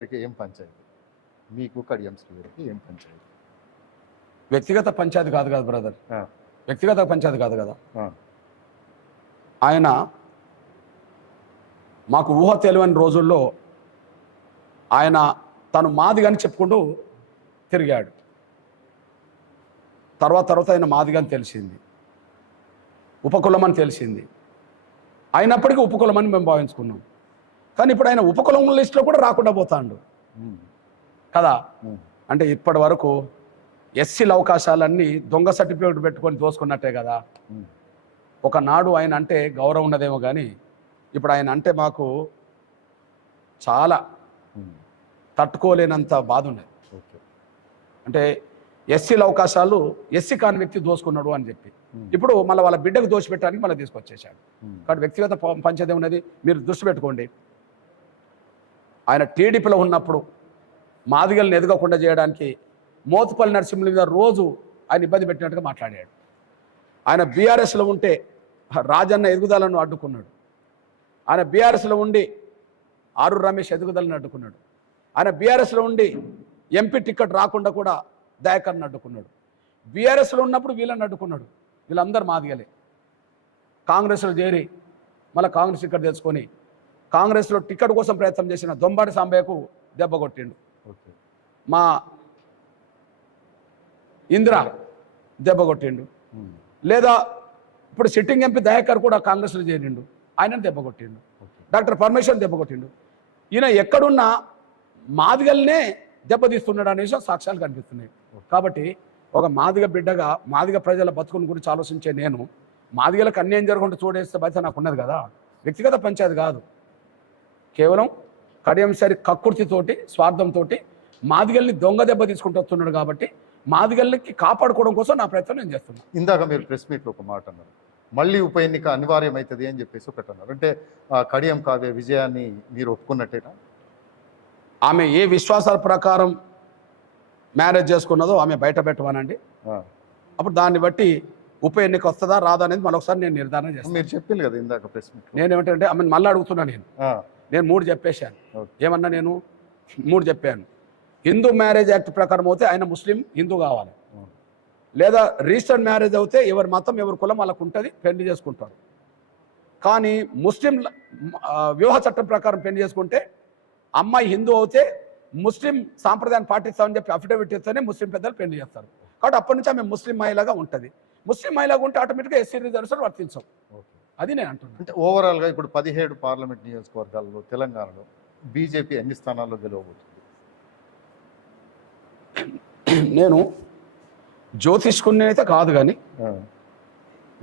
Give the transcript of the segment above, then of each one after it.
గారికి ఏం పంచాయతీ? మీకు కడియం శ్రీగారికి ఏం పంచాయతీ? వ్యక్తిగత పంచాయతీ కాదు కదా బ్రదర్ వ్యక్తిగత పంచాయతీ కాదు కదా. ఆయన మాకు ఊహ తెలియని రోజుల్లో ఆయన తను మాదిగని చెప్పుకుంటూ తిరిగాడు. తర్వాత తర్వాత ఆయన మాదిగని తెలిసింది. ఉపకులం అని తెలిసింది. అయినప్పటికీ ఉపకులం అని మేము భావించుకున్నాం. కానీ ఇప్పుడు ఆయన ఉపకులం లిస్టులో కూడా రాకుండా పోతాడు. కదా? అంటే ఇప్పటి వరకు ఎస్సీల అవకాశాలన్నీ దొంగ సర్టిఫికేట్ పెట్టుకొని దోసుకున్నట్టే కదా? ఒకనాడు ఆయన అంటే గౌరవం ఉన్నదేమో కానీ ఇప్పుడు ఆయన అంటే మాకు చాలా తట్టుకోలేనంత బాధ ఉన్నది ఓకే. అంటే ఎస్సీల అవకాశాలు ఎస్సీ కాని వ్యక్తి దోసుకున్నాడు అని చెప్పి. ఇప్పుడు మళ్ళీ వాళ్ళ బిడ్డకు దోషపెట్టడానికి మళ్ళీ తీసుకొచ్చేసాడు కాబట్టి వ్యక్తిగత ప- పంచాయతీ ఉన్నది మీరు దృష్టి పెట్టుకోండి. ఆయన టీడీపీలో ఉన్నప్పుడు మాదిగల్ని ఎదగకుండా చేయడానికి మోతుపల్లి నరసింహుల మీద రోజు ఆయన ఇబ్బంది పెట్టినట్టుగా మాట్లాడాడు. ఆయన బీఆర్ఎస్లో ఉంటే రాజన్న ఎదుగుదలను అడ్డుకున్నాడు. ఆయన బీఆర్ఎస్లో ఉండి ఆరు రమేష్ ఎదుగుదలను అడ్డుకున్నాడు. ఆయన బీఆర్ఎస్లో ఉండి ఎంపీ టికెట్ రాకుండా కూడా దయాకర్ని అడ్డుకున్నాడు. బీఆర్ఎస్లో ఉన్నప్పుడు వీళ్ళని అడ్డుకున్నాడు. వీళ్ళందరూ మాదిగలే. కాంగ్రెస్లో చేరి మళ్ళీ కాంగ్రెస్ ఇక్కడ తెచ్చుకొని కాంగ్రెస్లో టికెట్ కోసం ప్రయత్నం చేసిన దొంబాటి సాంబయ్యకు దెబ్బ కొట్టిండు. మా ఇందిర దెబ్బ కొట్టిండు. లేదా ఇప్పుడు సిట్టింగ్ ఎంపీ దయాకర్ కూడా కాంగ్రెస్లో చేరిండు. ఆయన దెబ్బ కొట్టిండు. డాక్టర్ పరమేశ్వర్ దెబ్బ కొట్టిండు. ఈయన ఎక్కడున్నా మాదిగల్నే దెబ్బతీస్తున్నాడు అనే విషయం సాక్ష్యాలు కనిపిస్తున్నాయి. కాబట్టి ఒక మాదిగ బిడ్డగా మాదిగ ప్రజల బతుకుని గురించి ఆలోచించే నేను మాదిగలకు అన్యాయం జరగకుండా చూడేస్తే బాధ్యత నాకు ఉన్నది కదా. వ్యక్తిగత పంచాయతీ కాదు. కేవలం కడియంసరి కక్కుర్తితోటి స్వార్థంతో మాదిగల్ని దొంగ దెబ్బ తీసుకుంటూ వస్తున్నాడు కాబట్టి మాదిగల్ని కాపాడుకోవడం కోసం నా ప్రయత్నం నేను చేస్తున్నాను ఇందాక మీరు ప్రెస్ మీట్లో ఒక మాట అన్నారు. మళ్ళీ ఉప ఎన్నిక అనివార్యమవుతుంది అని చెప్పేసి ఒకటి అన్నారు. అంటే ఆ కడియం కావ్య విజయాన్ని మీరు ఒప్పుకున్నట్టేనా? ఆమె ఏ విశ్వాసాల ప్రకారం మ్యారేజ్ చేసుకున్నదో ఆమె బయట పెట్టమనండి. అప్పుడు దాన్ని బట్టి ఉప ఎన్నిక వస్తుందా రాదా అనేది మరొకసారి నేను నిర్ధారణ చేస్తాను మీరు చెప్పింది కదా ఇందాక ప్రెస్ మీట్లో. నేను ఏమిటంటే ఆమె మళ్ళీ అడుగుతున్నా నేను. నేను మూడు చెప్పేశాను. ఏమన్నా నేను మూడు చెప్పాను. హిందూ మ్యారేజ్ యాక్ట్ ప్రకారం అయితే ఆయన ముస్లిం హిందూ కావాలి. లేదా రిజిస్టర్డ్ మ్యారేజ్ అయితే ఎవరి మతం ఎవరి కులం వాళ్ళకు ఉంటుంది పెళ్ళి చేసుకుంటారు. కానీ ముస్లిం వివాహ చట్టం ప్రకారం పెళ్ళి చేసుకుంటే అమ్మాయి హిందూ అయితే ముస్లిం సాంప్రదాయాన్ని పాటిస్తామని చెప్పి అఫిడవిట్ ఇస్తేనే ముస్లిం పెద్దలు పెళ్ళి చేస్తారు. కాబట్టి అప్పటి నుంచి ఆమె ముస్లిం మహిళగా ఉంటుంది. ముస్లిం మహిళగా ఉంటే ఆటోమేటిక్గా ఎస్సీ రిజర్వేషన్ వర్తించవు. అది నేను అంటున్నాను. అంటే ఓవరాల్గా ఇప్పుడు పదిహేడు పార్లమెంట్ నియోజకవర్గాల్లో తెలంగాణలో బీజేపీ ఎన్ని స్థానాల్లో గెలవబోతుంది? నేను జ్యోతిష్కుని అయితే కాదు కానీ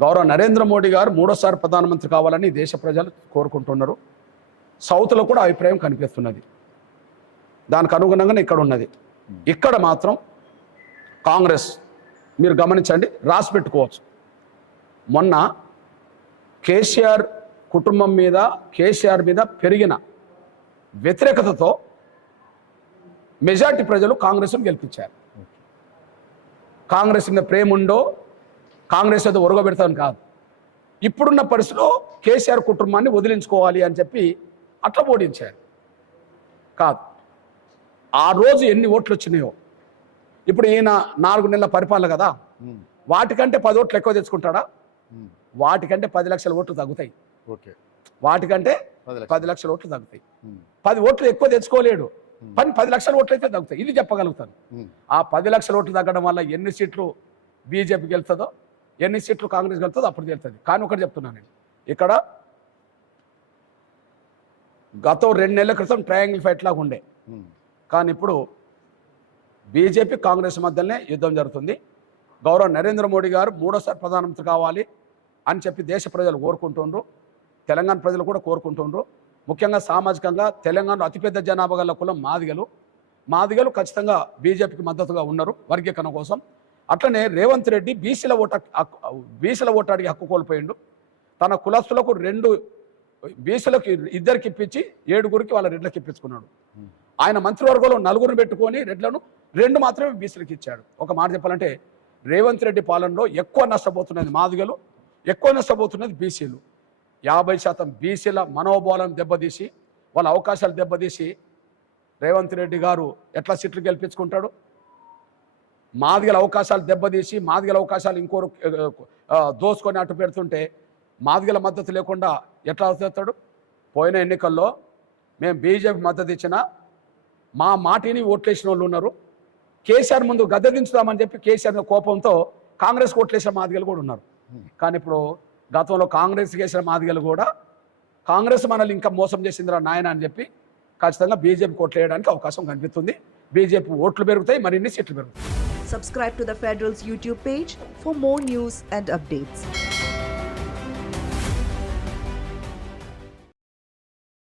గౌరవ నరేంద్ర మోడీ గారు మూడోసారి ప్రధానమంత్రి కావాలని దేశ ప్రజలు కోరుకుంటున్నారు. సౌత్లో కూడా అభిప్రాయం కనిపిస్తున్నది. దానికి అనుగుణంగానే ఇక్కడ ఉన్నది. ఇక్కడ మాత్రం కాంగ్రెస్ మీరు గమనించండి రాసి పెట్టుకోవచ్చు. మొన్న కేసీఆర్ కుటుంబం మీద కేసీఆర్ మీద పెరిగిన వ్యతిరేకతతో మెజార్టీ ప్రజలు కాంగ్రెస్ను గెలిపించారు. కాంగ్రెస్ మీద ప్రేమ ఉండో కాంగ్రెస్ ఏదో ఒరగబెడతాను కాదు. ఇప్పుడున్న పరిస్థితిలో కేసీఆర్ కుటుంబాన్ని వదిలించుకోవాలి అని చెప్పి అట్లా ఓడించారు. కాదు. ఆ రోజు ఎన్ని ఓట్లు వచ్చినాయో. ఇప్పుడు ఈయన నాలుగు నెలల పరిపాలన కదా. వాటికంటే పది ఓట్లు ఎక్కువ తెచ్చుకుంటాడా? వాటికంటే పది లక్షల ఓట్లు తగ్గుతాయి. ఓకే. వాటికంటే పది లక్షలు. ఓట్లు తగ్గుతాయి. పది ఓట్లు ఎక్కువ తెచ్చుకోలేడు. పని పది లక్షల ఓట్లు అయితే తగ్గుతాయి. ఇది చెప్పగలుగుతాను. ఆ పది లక్షల ఓట్లు తగ్గడం వల్ల ఎన్ని సీట్లు బీజేపీ గెలుతుందో ఎన్ని సీట్లు కాంగ్రెస్ గెలుతుందో అప్పుడు గెలుతుంది కానీ ఒకటి చెప్తున్నాను నేను. ఇక్కడ గతం రెండు నెలల క్రితం ట్రయాంగిల్ ఫైట్ లాగా ఉండే. కానీ ఇప్పుడు బీజేపీ కాంగ్రెస్ మధ్యలోనే యుద్ధం జరుగుతుంది. గౌరవ నరేంద్ర మోడీ గారు మూడోసారి ప్రధానమంత్రి కావాలి. అని చెప్పి దేశ ప్రజలు కోరుకుంటుండ్రు తెలంగాణ ప్రజలు కూడా కోరుకుంటుండ్రు. ముఖ్యంగా సామాజికంగా తెలంగాణలో అతిపెద్ద జనాభా గల కులం మాదిగలు. మాదిగలు ఖచ్చితంగా బీజేపీకి మద్దతుగా ఉన్నారు వర్గీకరణ కోసం. అట్లనే రేవంత్ రెడ్డి బీసీల ఓట బీసీల ఓటు అడిగి హక్కు కోల్పోయిండు. తన కులస్తులకు రెండు బీసీలకు ఇద్దరికి ఇప్పించి ఏడుగురికి వాళ్ళ రెడ్లకి ఇప్పించుకున్నాడు. ఆయన మంత్రివర్గంలో నలుగురిని పెట్టుకొని రెడ్లను రెండు మాత్రమే బీసీలకు ఇచ్చాడు. ఒక మాట చెప్పాలంటే రేవంత్ రెడ్డి పాలనలో ఎక్కువ నష్టపోతున్నది మాదిగలు ఎక్కువ నష్టపోతున్నది బీసీలు. యాభై శాతం బీసీల మనోబలం దెబ్బతీసి వాళ్ళ అవకాశాలు దెబ్బతీసి రేవంత్ రెడ్డి గారు ఎట్లా సీట్లు గెలిపించుకుంటాడు? మాదిగల అవకాశాలు దెబ్బతీసి మాదిగల అవకాశాలు ఇంకోరు దోసుకొని అటు పెడుతుంటే మాదిగల మద్దతు లేకుండా ఎట్లా అవుతాడు పోయిన ఎన్నికల్లో మేము బీజేపీ మద్దతు ఇచ్చిన మా మాటిని ఓట్లేసిన వాళ్ళు ఉన్నారు. కేసీఆర్ ముందు గద్దెదించుదామని చెప్పి కేసీఆర్ కోపంతో కాంగ్రెస్ ఓట్లేసిన మాదిగలు కూడా ఉన్నారు. కానీ ఇప్పుడు గతంలో కాంగ్రెస్ చేసిన మాదిగలు కూడా కాంగ్రెస్ మనల్ని ఇంకా మోసం చేసిందిరా నాయన అని చెప్పి ఖచ్చితంగా బీజేపీ కోట్లు వేయడానికి అవకాశం కనిపిస్తుంది బీజేపీ ఓట్లు పెరుగుతాయి మరిన్ని సీట్లు పెరుగుతాయి Subscribe to the Federal's YouTube page for more news and updates.